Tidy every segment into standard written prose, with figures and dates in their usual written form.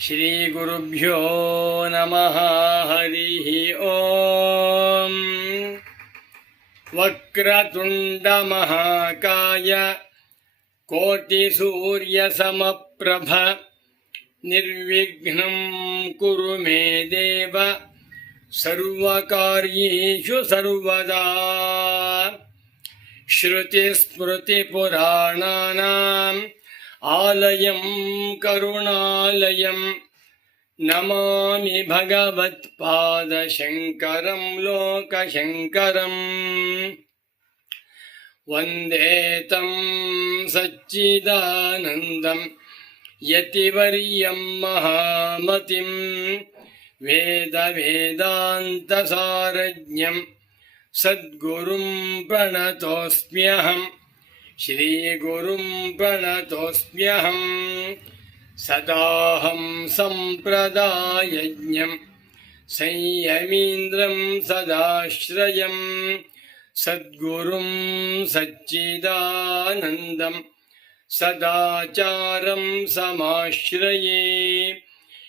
ಶ್ರೀಗುರುಭ್ಯೋ ನಮಃ. ಹರಿ ಓಂ. ವಕ್ರತುಂಡ ಮಹಾಕಾಯ ಕೋಟಿ ಸೂರ್ಯ ಸಮಪ್ರಭ ನಿರ್ವಿಘ್ನಂ ಕುರು ಮೇ ದೇವ ಸರ್ವಕಾರ್ಯೇಷು ಸರ್ವದಾ. ಶ್ರುತಿಸ್ಮೃತಿಪುರಾಣಾನಾಂ ಆಲಯಂ ಕರುಣಾಲಯಂ ನಮಾಮಿ ಭಗವತ್ಪಾದಶಂಕರಂ ಲೋಕಶಂಕರಂ. ವಂದೇ ತಂ ಸಚ್ಚಿದಾನಂದಂ ಯತಿವರ್ಯಂ ಮಹಾಮತಿಂ ವೇದಾಂತಸಾರಜ್ಞಂ ಸದ್ಗುರುಂ ಪ್ರಣತೋಸ್ಮ್ಯಹಂ. ಶ್ರೀಗುರುಂ ಪ್ರಣತೋಸ್ಮ್ಯಹಂ. ಸದಾಹಂ ಸಂಪ್ರದಾಯಜ್ಞಂ ಸಂಯಮೀಂದ್ರಂ ಸದಾಶ್ರಯಂ ಸದ್ಗುರುಂ ಸಚ್ಚಿದಾನಂದಂ ಸದಾಚಾರಂ ಸಮಾಶ್ರಯೇ.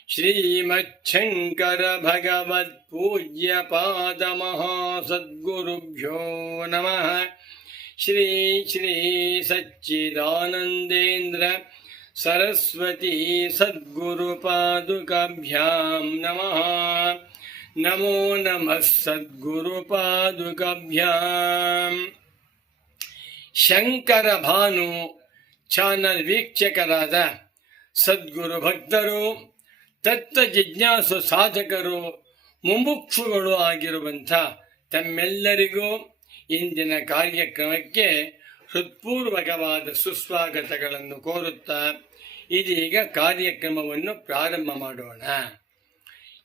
ಶ್ರೀಮಚ್ಛಂಕರ ಭಗವತ್ ಪೂಜ್ಯ ಪಾದ ಮಹಾಸದ್ಗುರುಭ್ಯೋ ನಮಃ. ಶ್ರೀ ಶ್ರೀ ಸಚ್ಚಿದಾನಂದೇಂದ್ರ ಸರಸ್ವತಿ ಸದ್ಗುರು ಪಾದುಕಾಭ್ಯಾಂ ನಮಃ. ನಮೋ ನಮಃ ಸದ್ಗುರು ಪಾದುಕಾಭ್ಯಾಂ. ಶಂಕರ ಭಾನು ಚಾನಲ್ ವೀಕ್ಷಕರಾದ ಸದ್ಗುರು ಭಕ್ತರು, ತತ್ವ ಜಿಜ್ಞಾಸು ಸಾಧಕರು, ಮುಮುಕ್ಷುಗಳು ಆಗಿರುವಂಥ ತಮ್ಮೆಲ್ಲರಿಗೂ ಇಂದಿನ ಕಾರ್ಯಕ್ರಮಕ್ಕೆ ಹೃತ್ಪೂರ್ವಕವಾದ ಸುಸ್ವಾಗತಗಳನ್ನು ಕೋರುತ್ತಾ ಇದೀಗ ಕಾರ್ಯಕ್ರಮವನ್ನು ಪ್ರಾರಂಭ ಮಾಡೋಣ.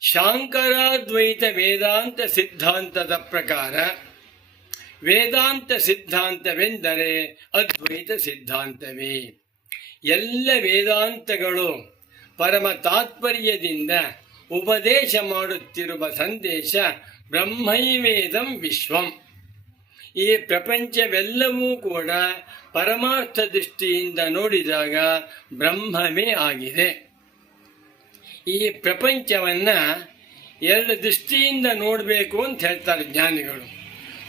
ಶಾಂಕರಾದ್ವೈತ ವೇದಾಂತ ಸಿದ್ಧಾಂತದ ಪ್ರಕಾರ ವೇದಾಂತ ಸಿದ್ಧಾಂತವೆಂದರೆ ಅದ್ವೈತ ಸಿದ್ಧಾಂತವೇ. ಎಲ್ಲ ವೇದಾಂತಗಳು ಪರಮ ತಾತ್ಪರ್ಯದಿಂದ ಉಪದೇಶ ಮಾಡುತ್ತಿರುವ ಸಂದೇಶ ಬ್ರಹ್ಮೈವೇದಂ ವಿಶ್ವಂ. ಈ ಪ್ರಪಂಚವೆಲ್ಲವೂ ಕೂಡ ಪರಮಾರ್ಥ ದೃಷ್ಟಿಯಿಂದ ನೋಡಿದಾಗ ಬ್ರಹ್ಮವೇ ಆಗಿದೆ. ಈ ಪ್ರಪಂಚವನ್ನು ಎರಡು ದೃಷ್ಟಿಯಿಂದ ನೋಡಬೇಕು ಅಂತ ಹೇಳ್ತಾರೆ ಜ್ಞಾನಿಗಳು.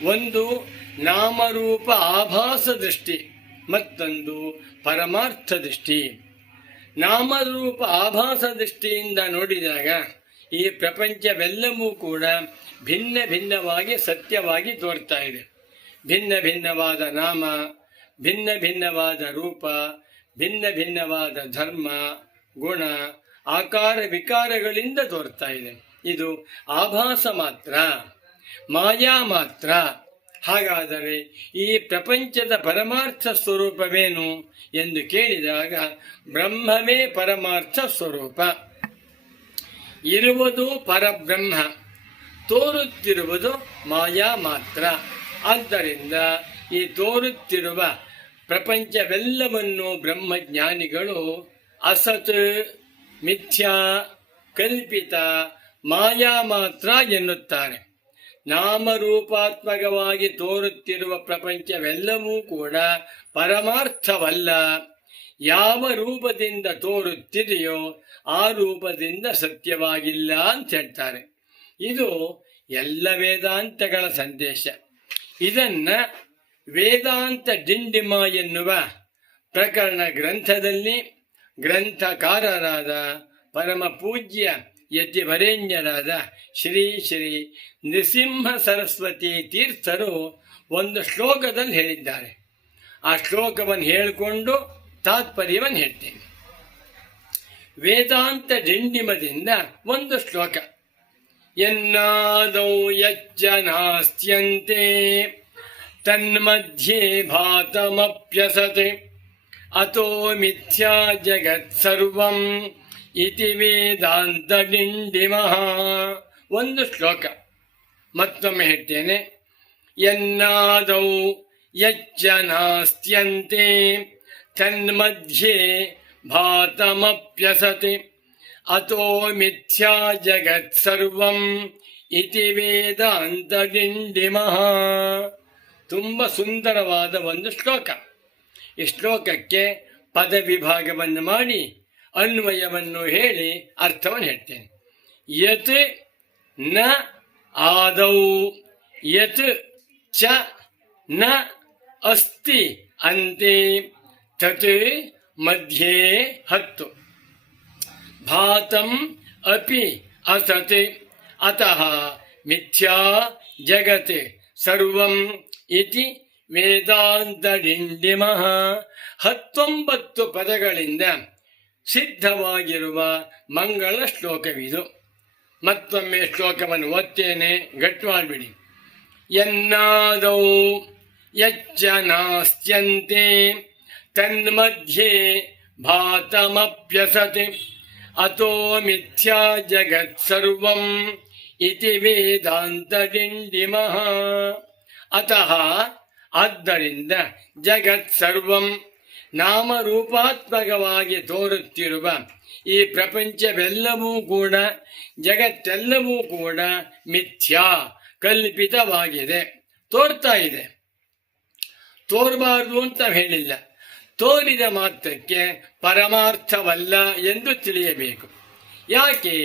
ಒಂದು ನಾಮರೂಪ ಆಭಾಸ ದೃಷ್ಟಿ, ಮತ್ತೊಂದು ಪರಮಾರ್ಥ ದೃಷ್ಟಿ. ನಾಮರೂಪ ಆಭಾಸ ದೃಷ್ಟಿಯಿಂದ ನೋಡಿದಾಗ ಈ ಪ್ರಪಂಚವೆಲ್ಲವೂ ಕೂಡ ಭಿನ್ನ ಭಿನ್ನವಾಗಿ ಸತ್ಯವಾಗಿ ತೋರ್ತಾ ಇದೆ. ಭಿನ್ನ ಭಿನ್ನವಾದ ನಾಮ, ಭಿನ್ನ ಭಿನ್ನವಾದ ರೂಪ, ಭಿನ್ನ ಭಿನ್ನವಾದ ಧರ್ಮ, ಗುಣ, ಆಕಾರ ವಿಕಾರಗಳಿಂದ ತೋರ್ತಾ ಇದೆ. ಇದು ಆಭಾಸ ಮಾತ್ರ, ಮಾಯಾ ಮಾತ್ರ. ಹಾಗಾದರೆ ಈ ಪ್ರಪಂಚದ ಪರಮಾರ್ಥ ಸ್ವರೂಪವೇನು ಎಂದು ಕೇಳಿದಾಗ ಬ್ರಹ್ಮವೇ ಪರಮಾರ್ಥ ಸ್ವರೂಪ. ಇರುವುದು ಪರಬ್ರಹ್ಮ, ತೋರುತ್ತಿರುವುದು ಮಾಯಾ ಮಾತ್ರ. ಆದ್ದರಿಂದ ಈ ತೋರುತ್ತಿರುವ ಪ್ರಪಂಚವೆಲ್ಲವನ್ನು ಬ್ರಹ್ಮಜ್ಞಾನಿಗಳು ಅಸತ್, ಮಿಥ್ಯಾ, ಕಲ್ಪಿತ, ಮಾಯಾ ಮಾತ್ರ ಎನ್ನುತ್ತಾರೆ. ನಾಮರೂಪಾತ್ಮಕವಾಗಿ ತೋರುತ್ತಿರುವ ಪ್ರಪಂಚವೆಲ್ಲವೂ ಕೂಡ ಪರಮಾರ್ಥವಲ್ಲ. ಯಾವ ರೂಪದಿಂದ ತೋರುತ್ತಿದೆಯೋ ಆ ರೂಪದಿಂದ ಸತ್ಯವಾಗಿಲ್ಲ ಅಂತ ಹೇಳ್ತಾರೆ. ಇದು ಎಲ್ಲ ವೇದಾಂತಗಳ ಸಂದೇಶ. ಇದನ್ನು ವೇದಾಂತ ಡಿಂಡಿಮ ಎನ್ನುವ ಪ್ರಕರಣ ಗ್ರಂಥದಲ್ಲಿ ಗ್ರಂಥಕಾರರಾದ ಪರಮ ಪೂಜ್ಯ ಯತಿವರೇಣ್ಯರಾದ ಶ್ರೀ ಶ್ರೀ ನೃಸಿಂಹ ಸರಸ್ವತಿ ತೀರ್ಥರು ಒಂದು ಶ್ಲೋಕದಲ್ಲಿ ಹೇಳಿದ್ದಾರೆ. ಆ ಶ್ಲೋಕವನ್ನು ಹೇಳಿಕೊಂಡು ತಾತ್ಪರ್ಯವನ್ನು ಹೇಳ್ತೇನೆ. ವೇದಾಂತ ಡಿಂಡಿಮದಿಂದ ಒಂದು ಶ್ಲೋಕ. ಎನ್ನಾದೌ ಯಚ್ಚ ನಾಸ್ತ್ಯಂತೆ ತನ್ಮಧ್ಯೆ ಭಾತಮಪ್ಯಸತ್ ಅತೋ ಮಿಥ್ಯಾ ಜಗತ್ ಸರ್ವಂ ಇತಿ ವೇದಾಂತ ಡಿಂಡಿಮಃ. ಒಂದು ಶ್ಲೋಕ ಮತ್ತೊಮ್ಮೆ ಹೇಳ್ತೇನೆ. ಎನ್ನಾದೌ ಯಚ್ಚ ನಾಸ್ತ್ಯಂತೆ ತನ್ಮಧ್ಯೆ ಭಾತಮಪ್ಯಸತ್ ಅತೋ ಮಿಥ್ಯಾ ಜಗತ್ ಸರ್ವಂ ಇತಿ ವೇದಾಂತ ಡಿಂಡಿಮಃ. ತುಂಬ ಸುಂದರವಾದ ಒಂದು ಶ್ಲೋಕ. ಈ ಶ್ಲೋಕಕ್ಕೆ ಪದ ವಿಭಾಗವನ್ನು ಮಾಡಿ ಅನ್ವಯವನ್ನು ಹೇಳಿ ಅರ್ಥವನ್ನು ಹೇಳ್ತೇನೆ. ಯತ್ ನ ಆದೌ ಯತ್ ಚ ನ ಅಸ್ತಿ ಅಂತೆ ತತ್ ಮಧ್ಯೆ ಹತ್ತು ಭಾತಂ ಅಪಿ ಅಸತ್ ಅತಃ ಮಿಥ್ಯಾ ಜಗತ್ ಸರ್ವಂ ಇತಿ ವೇದಾಂತ ಡಿಂಡಿಮಃ. 19 ಪದಗಳಿಂದ ಸಿದ್ಧವಾಗಿರುವ ಮಂಗಳ ಶ್ಲೋಕವಿದು. ಮತ್ತೊಮ್ಮೆ ಶ್ಲೋಕವನ್ನು ಓದ್ತೇನೆ, ಗಟ್ಟು ಮಾಡಿಬಿಡಿ. ಯನ್ನಾದೌ ಯಚ್ಚ ನಾಸ್ತ್ಯಂತೆ ತನ್ಮಧ್ಯೆ ಭಾತಮಪ್ಯಸತ್ ಅತೋ ಮಿಥ್ಯಾ ಜಗತ್ ಸರ್ವಂ ಇತಿ ವೇದಾಂತ ಡಿಂಡಿಮಃ. ಅತಃ ಆದ್ದರಿಂದ ಜಗತ್ ಸರ್ವಂ ನಾಮರೂಪಾತ್ಮಕವಾಗಿ ತೋರುತ್ತಿರುವ ಈ ಪ್ರಪಂಚವೆಲ್ಲವೂ ಕೂಡ, ಜಗತ್ತೆಲ್ಲವೂ ಕೂಡ ಮಿಥ್ಯಾ ಕಲ್ಪಿತವಾಗಿದೆ, ತೋರ್ತಾ ಇದೆ. ತೋರಬಾರದು ಅಂತ ಹೇಳಿಲ್ಲ, ತೋರಿದ ಮಾತ್ರಕ್ಕೆ ಪರಮಾರ್ಥವಲ್ಲ ಎಂದು ತಿಳಿಯಬೇಕು. ಯಾಕೆ?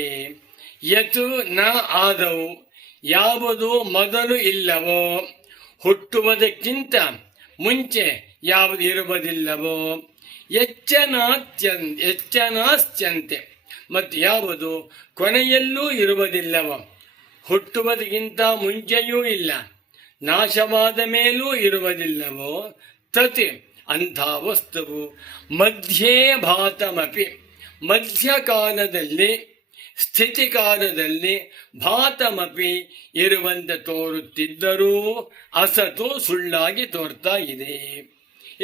ಯತು ನ ಆದವು, ಯಾವುದು ಮೊದಲು ಇಲ್ಲವೋ, ಹುಟ್ಟುವುದಕ್ಕಿಂತ ಮುಂಚೆ ಯಾವುದು ಇರುವುದಿಲ್ಲವೋ, ಎಚ್ಚನಾಸ್ತ್ಯಂತೆ ಮತ್ತು ಯಾವುದು ಕೊನೆಯಲ್ಲೂ ಇರುವುದಿಲ್ಲವೋ, ಹುಟ್ಟುವುದಕ್ಕಿಂತ ಮುಂಚೆಯೂ ಇಲ್ಲ, ನಾಶವಾದ ಮೇಲೂ ಇರುವುದಿಲ್ಲವೋ, ತತ್ ಅಂಥ ವಸ್ತುವು ಮಧ್ಯೆ ಭಾತಮಪಿ ಮಧ್ಯಕಾಲದಲ್ಲಿ ಸ್ಥಿತಿಕಾಲದಲ್ಲಿ ಭಾತಮಪಿ ಇರುವಂತೆ ತೋರುತ್ತಿದ್ದರೂ ಅಸತು ಸುಳ್ಳಾಗಿ ತೋರ್ತಾ ಇದೆ.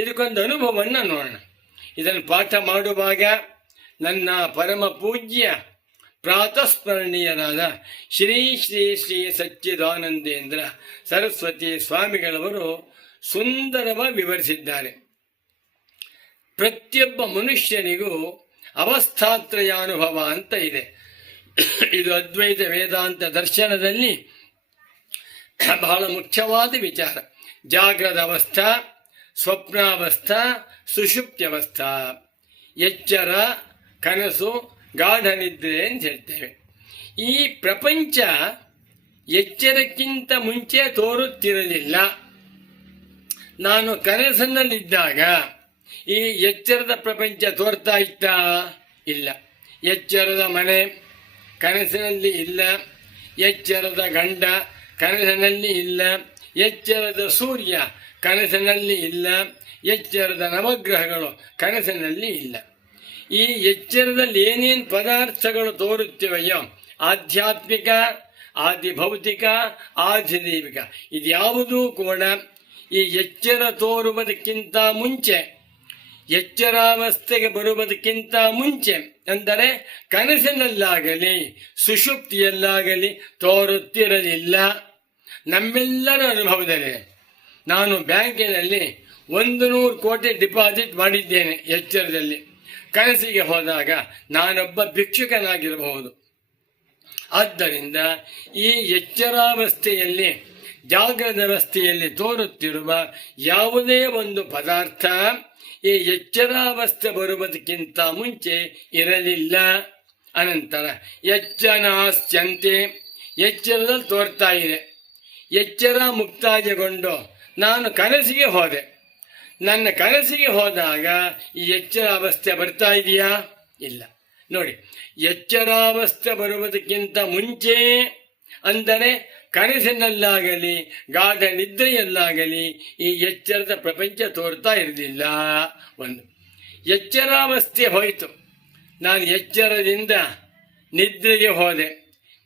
ಇದಕ್ಕೊಂದು ಅನುಭವವನ್ನು ನೋಡೋಣ. ಇದನ್ನು ಪಾಠ ಮಾಡುವಾಗ ನನ್ನ ಪರಮ ಪೂಜ್ಯ ಪ್ರಾತಸ್ಮರಣೀಯರಾದ ಶ್ರೀ ಶ್ರೀ ಶ್ರೀ ಸಚ್ಚಿದಾನಂದೇಂದ್ರ ಸರಸ್ವತಿ ಸ್ವಾಮಿಗಳವರು ಸುಂದರವಾಗಿ ವಿವರಿಸಿದ್ದಾರೆ. ಪ್ರತಿಯೊಬ್ಬ ಮನುಷ್ಯನಿಗೂ ಅವಸ್ಥಾತ್ರಯಾನುಭವ ಅಂತ ಇದೆ. ಇದು ಅದ್ವೈತ ವೇದಾಂತ ದರ್ಶನದಲ್ಲಿ ಬಹಳ ಮುಖ್ಯವಾದ ವಿಚಾರ. ಜಾಗ್ರದ ಅವಸ್ಥಾ, ಸ್ವಪ್ನಾವಸ್ಥಾ, ಸುಷುಪ್ತ್ಯವಸ್ಥಾ, ಎಚ್ಚರ, ಕನಸು, ಗಾಢ ನಿದ್ರೆ ಅಂತ ಹೇಳ್ತೇವೆ. ಈ ಪ್ರಪಂಚ ಎಚ್ಚರಕ್ಕಿಂತ ಮುಂಚೆ ತೋರುತ್ತಿರಲಿಲ್ಲ. ನಾನು ಕನಸಿನಲ್ಲಿದ್ದಾಗ ಈ ಎಚ್ಚರದ ಪ್ರಪಂಚ ತೋರ್ತಾ ಇತ್ತಾ? ಇಲ್ಲ. ಎಚ್ಚರದ ಮನೆ ಕನಸಿನಲ್ಲಿ ಇಲ್ಲ, ಎಚ್ಚರದ ಗಂಡ ಕನಸಿನಲ್ಲಿ ಇಲ್ಲ, ಎಚ್ಚರದ ಸೂರ್ಯ ಕನಸಿನಲ್ಲಿ ಇಲ್ಲ, ಎಚ್ಚರದ ನವಗ್ರಹಗಳು ಕನಸಿನಲ್ಲಿ ಇಲ್ಲ. ಈ ಎಚ್ಚರದಲ್ಲಿ ಏನೇನು ಪದಾರ್ಥಗಳು ತೋರುತ್ತಿವೆಯೋ, ಆಧ್ಯಾತ್ಮಿಕ, ಆದಿಭೌತಿಕ, ಆದಿದೈವಿಕ, ಇದ್ಯಾವುದೂ ಕೂಡ ಈ ಎಚ್ಚರ ತೋರುವುದಕ್ಕಿಂತ ಮುಂಚೆ, ಎಚ್ಚರಾವಸ್ಥೆಗೆ ಬರುವುದಕ್ಕಿಂತ ಮುಂಚೆ, ಅಂದರೆ ಕನಸಿನಲ್ಲಾಗಲಿ ಸುಷುಪ್ತಿಯಲ್ಲಾಗಲಿ ತೋರುತ್ತಿರಲಿಲ್ಲ. ನಮ್ಮೆಲ್ಲರ ಅನುಭವದಲ್ಲಿ ನಾನು ಬ್ಯಾಂಕಿನಲ್ಲಿ 100 ಕೋಟಿ ಡಿಪಾಸಿಟ್ ಮಾಡಿದ್ದೇನೆ. ಎಚ್ಚರದಲ್ಲಿ ಕನಸಿಗೆ ಹೋದಾಗ ನಾನೊಬ್ಬ ಭಿಕ್ಷುಕನಾಗಿರಬಹುದು. ಆದ್ದರಿಂದ ಈ ಎಚ್ಚರಾವಸ್ಥೆಯಲ್ಲಿ, ಜಾಗ್ರದ ಅವಸ್ಥೆಯಲ್ಲಿ ತೋರುತ್ತಿರುವ ಯಾವುದೇ ಒಂದು ಪದಾರ್ಥ ಈ ಎಚ್ಚರಾವಸ್ಥೆ ಬರುವುದಕ್ಕಿಂತ ಮುಂಚೆ ಇರಲಿಲ್ಲ. ಅನಂತರ ಎಚ್ಚನಾಸ್ತ್ಯಂತೆ, ಎಚ್ಚರದಲ್ಲಿ ತೋರ್ತಾ ಇದೆ. ಎಚ್ಚರ ಮುಕ್ತಾಯಗೊಂಡು ನಾನು ಕನಸಿಗೆ ಹೋದೆ. ನನ್ನ ಕನಸಿಗೆ ಹೋದಾಗ ಈ ಎಚ್ಚರಾವಸ್ಥೆ ಬರ್ತಾ ಇದೆಯಾ? ಇಲ್ಲ. ನೋಡಿ, ಎಚ್ಚರಾವಸ್ಥೆ ಬರುವುದಕ್ಕಿಂತ ಮುಂಚೆ, ಅಂದರೆ ಕನಸಿನಲ್ಲಾಗಲಿ ಗಾಢ ನಿದ್ರೆಯಲ್ಲಾಗಲಿ ಈ ಎಚ್ಚರದ ಪ್ರಪಂಚ ತೋರ್ತಾ ಇರಲಿಲ್ಲ. ಒಂದು ಎಚ್ಚರಾವಸ್ಥೆ ಹೋಯಿತು, ನಾನು ಎಚ್ಚರದಿಂದ ನಿದ್ರೆಗೆ ಹೋದೆ,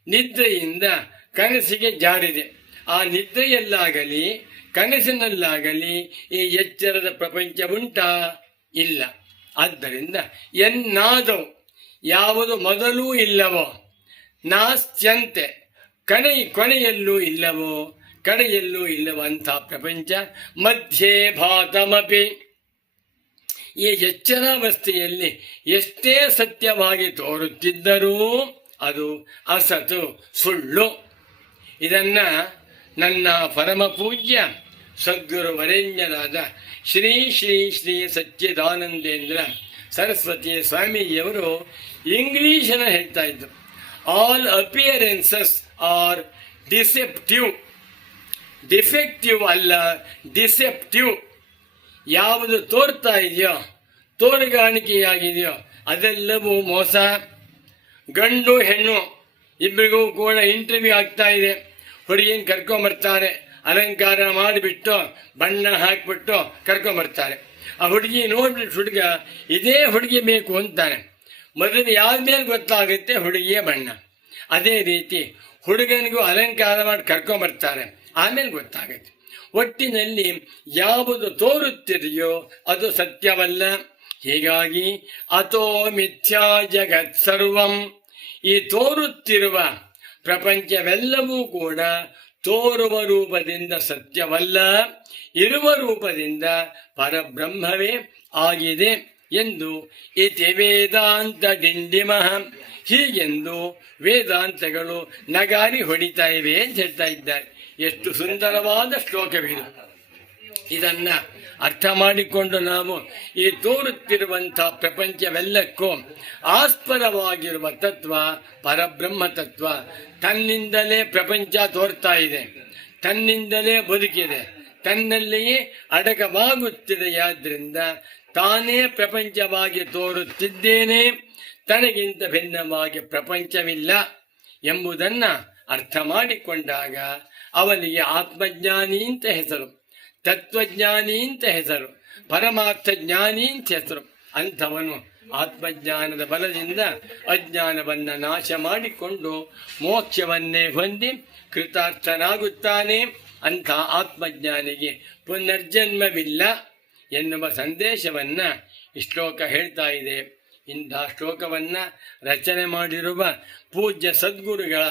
ನಿದ್ರೆಯಿಂದ ಕನಸಿಗೆ ಜಾರಿದೆ. ಆ ನಿದ್ರೆಯಲ್ಲಾಗಲಿ ಕನಸಿನಲ್ಲಾಗಲಿ ಈ ಎಚ್ಚರದ ಪ್ರಪಂಚ ಉಂಟಾ? ಇಲ್ಲ. ಆದ್ದರಿಂದ ಎನ್ನಾದವು, ಯಾವುದು ಮೊದಲೂ ಇಲ್ಲವೋ, ನಾಸ್ತ್ಯಂತೆ ಕೊನೆಯಲ್ಲೂ ಇಲ್ಲವೋ, ಕಡೆಯಲ್ಲೂ ಇಲ್ಲವೋ ಅಂಥ ಪ್ರಪಂಚ ಮಧ್ಯೆ ಭಾತಮಪಿ, ಈ ಎಚ್ಚರಾವಸ್ಥೆಯಲ್ಲಿ ಎಷ್ಟೇ ಸತ್ಯವಾಗಿ ತೋರುತ್ತಿದ್ದರೂ ಅದು ಅಸತು, ಸುಳ್ಳು. ಇದನ್ನ ನನ್ನ ಪರಮ ಪೂಜ್ಯ ಸದ್ಗುರು ವರೇಣ್ಯರಾದ ಶ್ರೀ ಶ್ರೀ ಶ್ರೀ ಸಚ್ಚಿದಾನಂದೇಂದ್ರ ಸರಸ್ವತಿ ಸ್ವಾಮೀಜಿಯವರು ಇಂಗ್ಲಿಷನ್ನು ಹೇಳ್ತಾ ಇದ್ರು. All appearances are deceptive. Defective ಅಲ್ಲ, ಡಿಸೆಪ್ಟಿವ್. ಯಾವುದು ತೋರ್ತಾ ಇದೆಯೋ, ತೋರುಗಾಣಿಕೆಯಾಗಿದೆಯೋ ಅದೆಲ್ಲವೂ ಮೋಸ. ಗಂಡು ಹೆಣ್ಣು ಇಬ್ಬರಿಗೂ ಕೂಡ ಇಂಟರ್ವ್ಯೂ ಆಗ್ತಾ ಇದೆ. ಹುಡುಗಿನ ಕರ್ಕೊಂಬರ್ತಾರೆ, ಅಲಂಕಾರ ಮಾಡಿಬಿಟ್ಟು ಬಣ್ಣ ಹಾಕಿಬಿಟ್ಟು ಕರ್ಕೊಂಬರ್ತಾರೆ. ಆ ಹುಡುಗಿ ನೋಡ್ಬಿಟ್ಟು ಹುಡುಗ ಇದೇ ಹುಡುಗಿ ಬೇಕು ಅಂತಾನೆ. ಮೊದಲು ಯಾವ್ದ್ಮೇಲೆ ಗೊತ್ತಾಗುತ್ತೆ ಹುಡುಗಿಯ ಬಣ್ಣ. ಅದೇ ರೀತಿ ಹುಡುಗನಿಗೂ ಅಲಂಕಾರ ಮಾಡಿ ಕರ್ಕೊಂಬರ್ತಾರೆ, ಆಮೇಲೆ ಗೊತ್ತಾಗುತ್ತೆ. ಒಟ್ಟಿನಲ್ಲಿ ಯಾವುದು ತೋರುತ್ತಿದೆಯೋ ಅದು ಸತ್ಯವಲ್ಲ. ಹೀಗಾಗಿ ಅಥೋ ಮಿಥ್ಯಾ ಜಗತ್ ಸರ್ವಂ, ಈ ತೋರುತ್ತಿರುವ ಪ್ರಪಂಚವೆಲ್ಲವೂ ಕೂಡ ತೋರುವ ರೂಪದಿಂದ ಸತ್ಯವಲ್ಲ, ಇರುವ ರೂಪದಿಂದ ಪರಬ್ರಹ್ಮವೇ ಆಗಿದೆ ಎಂದು ಇತಿ ವೇದಾಂತ ಡಿಂಡಿಮಃ, ಹೀಗೆಂದು ವೇದಾಂತಗಳು ನಗಾರಿ ಹೊಡಿತಾ ಇವೆ ಅಂತ ಹೇಳ್ತಾ ಇದ್ದಾರೆ. ಎಷ್ಟು ಸುಂದರವಾದ ಶ್ಲೋಕವಿದು. ಇದನ್ನ ಅರ್ಥ ಮಾಡಿಕೊಂಡು ನಾವು ಈ ತೋರುತ್ತಿರುವಂಥ ಪ್ರಪಂಚವೆಲ್ಲಕ್ಕೂ ಆಸ್ಪದವಾಗಿರುವ ತತ್ವ ಪರಬ್ರಹ್ಮ ತತ್ವ. ತನ್ನಿಂದಲೇ ಪ್ರಪಂಚ ತೋರ್ತಾ ಇದೆ, ತನ್ನಿಂದಲೇ ಬದುಕಿದೆ, ತನ್ನಲ್ಲಿಯೇ ಅಡಕವಾಗುತ್ತಿದೆಯಾದ್ರಿಂದ ತಾನೇ ಪ್ರಪಂಚವಾಗಿ ತೋರುತ್ತಿದ್ದೇನೆ, ತನಗಿಂತ ಭಿನ್ನವಾಗಿ ಪ್ರಪಂಚವಿಲ್ಲ ಎಂಬುದನ್ನ ಅರ್ಥ ಮಾಡಿಕೊಂಡಾಗ ಅವನಿಗೆ ಆತ್ಮಜ್ಞಾನಿ ಅಂತ ಹೆಸರು, ತತ್ವಜ್ಞಾನಿ ಅಂತ ಹೆಸರು, ಪರಮಾರ್ಥ ಜ್ಞಾನಿ ಅಂತ ಹೆಸರು. ಅಂಥವನು ಆತ್ಮಜ್ಞಾನದ ಬಲದಿಂದ ಅಜ್ಞಾನವನ್ನು ನಾಶ ಮಾಡಿಕೊಂಡು ಮೋಕ್ಷವನ್ನೇ ಹೊಂದಿ ಕೃತಾರ್ಥನಾಗುತ್ತಾನೆ. ಅಂಥ ಆತ್ಮಜ್ಞಾನಿಗೆ ಪುನರ್ಜನ್ಮವಿಲ್ಲ ಎನ್ನುವ ಸಂದೇಶವನ್ನ ಈ ಶ್ಲೋಕ ಹೇಳ್ತಾ ಇದೆ. ಇಂಥ ಶ್ಲೋಕವನ್ನ ರಚನೆ ಮಾಡಿರುವ ಪೂಜ್ಯ ಸದ್ಗುರುಗಳ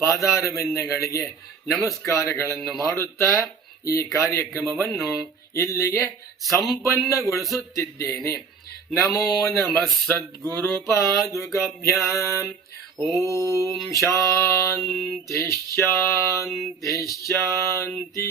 ಪಾದಾರವಿಂದಗಳಿಗೆ ನಮಸ್ಕಾರಗಳನ್ನು ಮಾಡುತ್ತಾ ಈ ಕಾರ್ಯಕ್ರಮವನ್ನು ಇಲ್ಲಿಗೆ ಸಂಪನ್ನಗೊಳಿಸುತ್ತಿದ್ದೇನೆ. ನಮೋ ನಮಃ ಸದ್ಗುರು ಪಾದುಕಭ್ಯಾಂ. ಓಂ ಶಾಂತಿ ಶಾಂತಿ ಶಾಂತಿ.